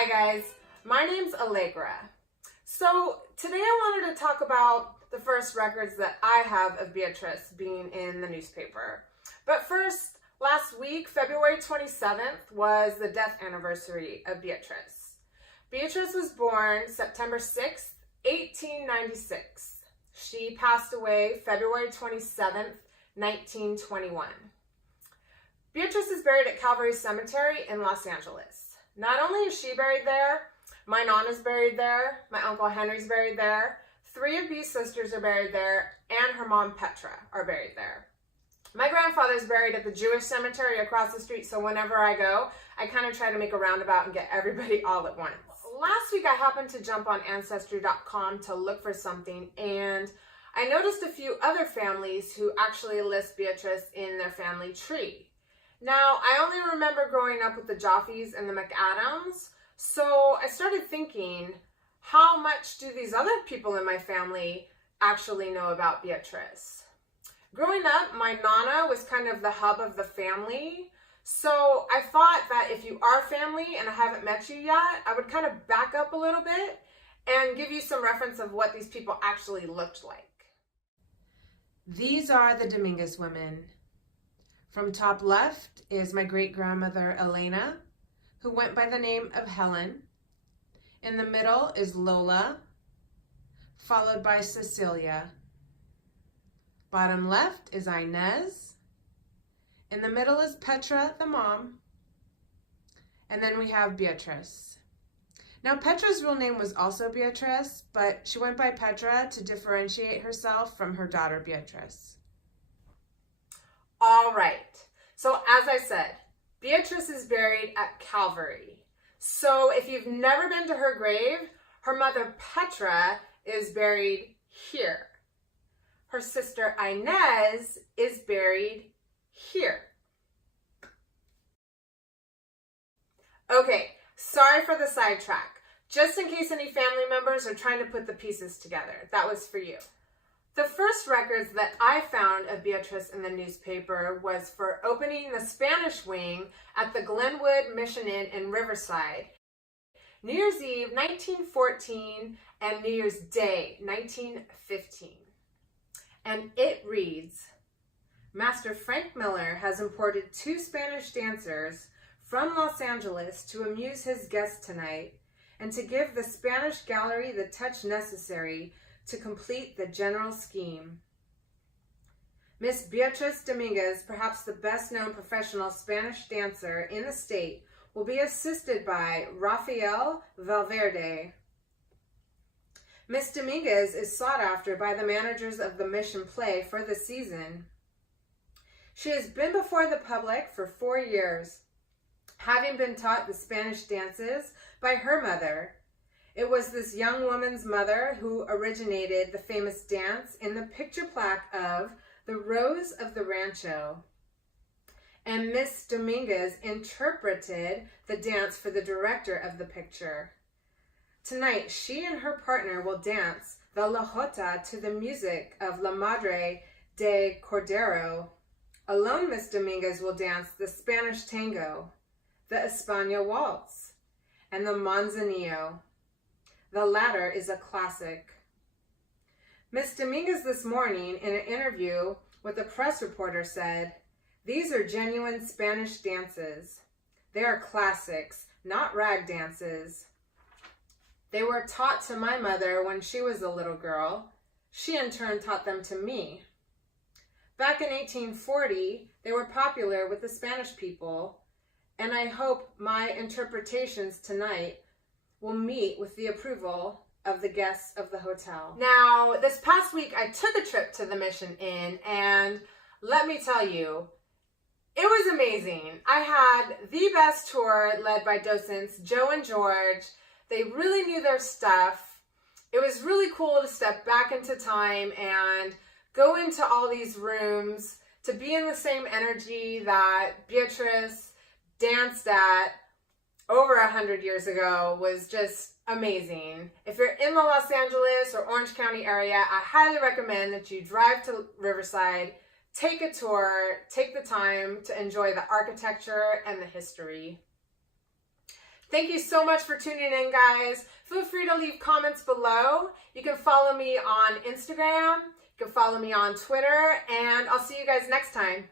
Hi guys, my name's Allegra. So today I wanted to talk about the first records that I have of Beatrice being in the newspaper. But first, last week, February 27th, was the death anniversary of Beatrice. Beatrice was born September 6th, 1896. She passed away February 27th, 1921. Beatrice is buried at Calvary Cemetery in Los Angeles. Not only is she buried there, my Nana's buried there, my Uncle Henry's buried there, 3 of Bee's sisters are buried there, and her mom Petra are buried there. My grandfather's buried at the Jewish cemetery across the street, so whenever I go, I kind of try to make a roundabout and get everybody all at once. Last week I happened to jump on Ancestry.com to look for something, and I noticed a few other families who actually list Beatrice in their family tree. Now, I only remember growing up with the Joffes and the McAdams, so I started thinking, how much do these other people in my family actually know about Beatrice? Growing up, my Nana was kind of the hub of the family, so I thought that if you are family and I haven't met you yet, I would kind of back up a little bit and give you some reference of what these people actually looked like. These are the Dominguez women. From top left is my great-grandmother Elena, who went by the name of Helen. In the middle is Lola, followed by Cecilia. Bottom left is Inez. In the middle is Petra, the mom. And then we have Beatrice. Now, Petra's real name was also Beatrice, but she went by Petra to differentiate herself from her daughter Beatrice. All right, so as I said, Beatrice is buried at Calvary. So if you've never been to her grave, her mother Petra is buried here. Her sister Inez is buried here. Okay, sorry for the sidetrack. Just in case any family members are trying to put the pieces together, that was for you. The first records that I found of Beatrice in the newspaper was for opening the Spanish wing at the Glenwood Mission Inn in Riverside, New Year's Eve 1914 and New Year's Day 1915. And it reads, Master Frank Miller has imported 2 Spanish dancers from Los Angeles to amuse his guests tonight and to give the Spanish gallery the touch necessary to complete the general scheme. Miss Beatrice Dominguez, perhaps the best-known professional Spanish dancer in the state, will be assisted by Rafael Valverde. Miss Dominguez is sought after by the managers of the Mission Play for the season. She has been before the public for 4 years, having been taught the Spanish dances by her mother. It was this young woman's mother who originated the famous dance in the picture plaque of The Rose of the Rancho. And Miss Dominguez interpreted the dance for the director of the picture. Tonight, she and her partner will dance the La Jota to the music of La Madre de Cordero. Alone, Miss Dominguez will dance the Spanish tango, the España waltz, and the Manzanillo. The latter is a classic. Miss Dominguez this morning, in an interview with a press reporter, said, "These are genuine Spanish dances. They are classics, not rag dances. They were taught to my mother when she was a little girl. She in turn taught them to me. Back in 1840, they were popular with the Spanish people, and I hope my interpretations tonight will meet with the approval of the guests of the hotel." Now, this past week, I took a trip to the Mission Inn, and let me tell you, it was amazing. I had the best tour led by docents Joe and George. They really knew their stuff. It was really cool to step back into time and go into all these rooms, to be in the same energy that Beatrice danced at over 100 years ago was just amazing. If you're in the Los Angeles or Orange County area, I highly recommend that you drive to Riverside, take a tour, take the time to enjoy the architecture and the history. Thank you so much for tuning in, guys. Feel free to leave comments below. You can follow me on Instagram. You can follow me on Twitter. And I'll see you guys next time.